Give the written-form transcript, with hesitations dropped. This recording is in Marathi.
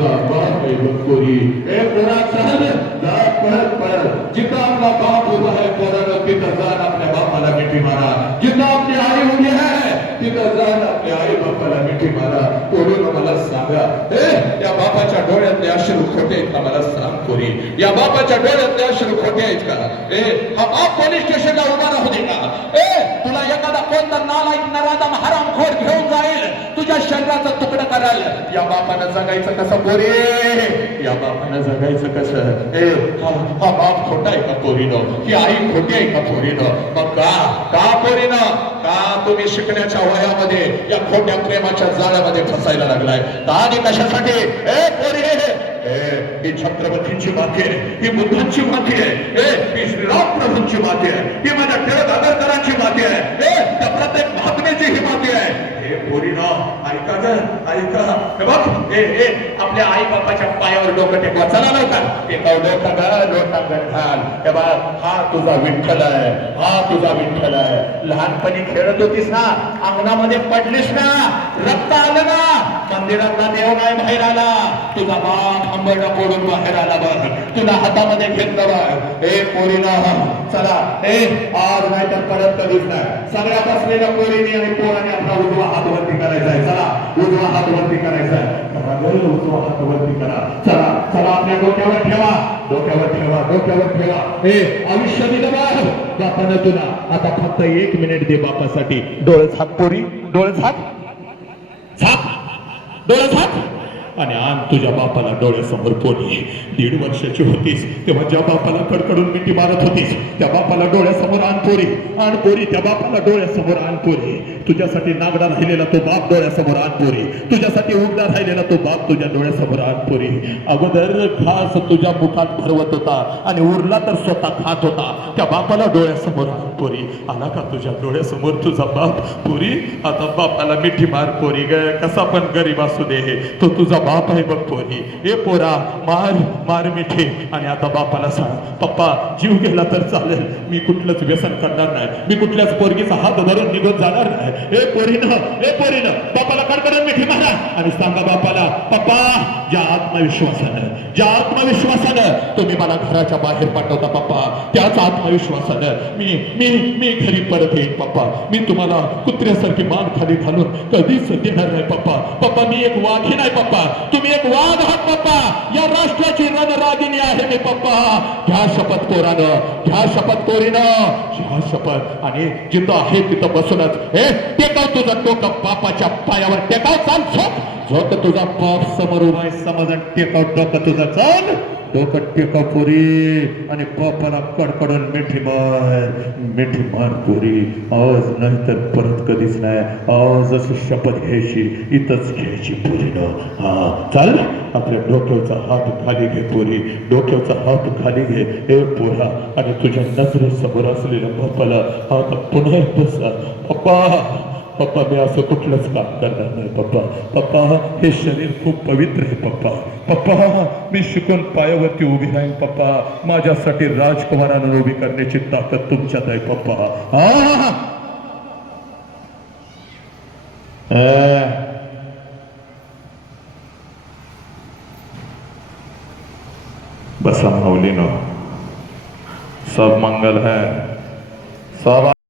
तुझा बाप आहे बकोरी ए पोरा चल जा पळत जिथं आपला बाप उभा आहे पोरानं तिथं जाण आपल्या बापाला मिठी मारा जिथं आपली आई उभी आहे तिथं जाण आपल्या आई बापाला मिठी मारा पोरीनं मला सांगा या बापाच्या डोळ्यातले अश्रू खोटे आहेत का मला सांग पोरी या बापाच्या डोळ्यातले अश्रू खोटे आहेत का हा बाप पोलीस स्टेशनला उभा राहू दे का तुला एखादा कोणता नालायक नराधम हरामखोर घेऊन जाईल तुझ्या शरीराचा तुकडा कराल या बापानं जगायचं कसं पोरी या बापानं जगायचं कसं हा बाप खोटा आहे का पोरीनं ही आई खोटी आहे का पोरीनं मग का पोरीनं का तुम्ही शिकण्याच्या वयामध्ये या खोट्या प्रेमाच्या जाळ्यामध्ये फसायला लागलाय का आणि कशासाठी पोरी ही छत्रपतींची माती आहे ही बुद्धांची माती आहे ही श्रीराम प्रभूंची माती आहे ही माझ्या टिळक आगरकरांची माती आहे त्या प्रत्येक महात्म्याची ही माती आहे पोरीनं ऐका ग ऐका बघ आपल्या आई बापाच्या पायावर डोकं टेकवा चला लवकर लोटांगण घाल हे बघ हा तुझा विठ्ठल आहे हा तुझा विठ्ठल आहे लहानपणी खेळत होतीस ना अंगणामध्ये पडलीस ना रक्त आलं ना मंदिरातला देव नाही बाहेर आला तुझा बाप हंबरडा पडून बाहेर आला बघ तुला हातामध्ये घेतलं बघ पोरीनं चला आज नाही तर परत कधीच नाही सगळ्या बसलेल्या पोरीने आणि पोराने आपला उजवा हात वरती करायचा आहे चला उजवा हात वरती करायचा आहे उजवा हात वरती करा चला चला आपल्या डोक्यावर ठेवा आयुष्य दिलं बापानं तुला आता फक्त 1 मिनिट दे बापासाठी डोळे झाक पोरी डोळे झाक डोळे झाक आणि आण तुझ्या बापाला डोळ्यासमोर पोरी 1.5 वर्षाची होतीस तेव्हा ज्या बापाला कडकडून मिठी मारत होतीस त्या बापाला डोळ्यासमोर आण पोरी त्या बापाला डोळ्यासमोर आण पोरी तुझ्यासाठी नागडा राहिलेला तो बाप डोळ्यासमोर आण पोरी तुझ्यासाठी उघडा राहिलेला तो बाप तुझ्या डोळ्यासमोर आण पोरी अगोदर घास तुझ्या मुखात भरवत होता आणि उरला तर स्वतः खात होता त्या बापाला डोळ्यासमोर आण पोरी आला का तुझ्या डोळ्यासमोर तुझा बाप पोरी आता बापाला मिठी मार पोरी ग कसा पण गरीब असू दे तो तुझा बाप आहे बघ पोरी पोरा मार मिठी आणि आता बापाला सांग पप्पा जीव गेला तर चालेल मी कुठलंच व्यसन करणार नाही मी कुठल्याच पोरगीचा हात धरून निघून जाणार नाही पोरीनं बापाला कडकडून मिठी मारा आणि सांगा बापाला पप्पा ज्या आत्मविश्वासानं तुम्ही मला घराच्या बाहेर पाठवता पप्पा त्याच आत्मविश्वासानं मी घरी परत येईन पप्पा मी तुम्हाला कुत्र्यासारखी मान खाली घालून कधीच देणार नाही पप्पा मी एक वाघी नाही पप्पा तुम्ही एक वाघ आहात पप्पा या राष्ट्राची रणरागिणी आहे मी पप्पा घ्या शपथ पोरानं घ्या शपथ पोरीनं घ्या शपथ आणि जिथं आहे तिथं बसूनच टेकाव तुझं डोकं बापाच्या पायावर टेकाव चाल झोक तुझा बाप समोर उभा आहे समज टेकाव डोकं तुझं चाल डोकं टेकाव पोरी आणि बापाला कडकडून मिठी मार पोरी आज नाही तर परत कधीच नाही आज असं शपथ घ्यायची इथंच घ्यायची पोरीनं चाल आपल्या डोक्याचा हात खाली घे पोरी डोक्याचा हात खाली घे पोरा आणि तुझ्या नजरेसमोर असलेल्या बापाला आता पुन्हा बसा पप्पा मी असं कुठलंच काम करणार नाही पप्पा हे शरीर खूप पवित्र आहे पप्पा मी शिकून पायावरती उभी राहीन पप्पा माझ्यासाठी राजकुमारांना उभी करण्याची ताकद तुमच्यात आहे पप्पा बसा माऊलीनो सब मंगल है सब